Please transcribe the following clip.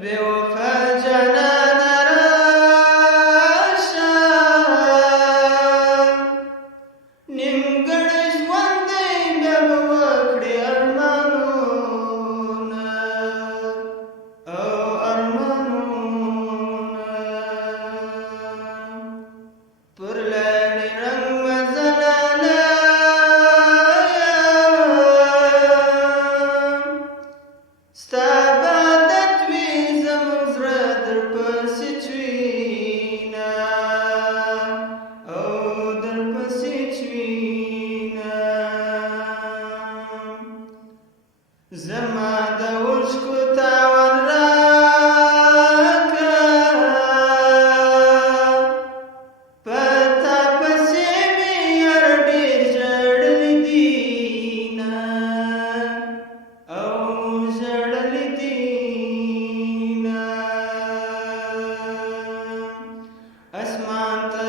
بوفا جانان راشه نیمګړی ژوند دی بیا به وکړې ارمانونه او ارمانونه پر لړې رنګ مزلانه ستا زما د اوښکو تاوان راکه په تا پسې مې یار ډېر ژړلي دینه او ژړلي دینه اسمان ته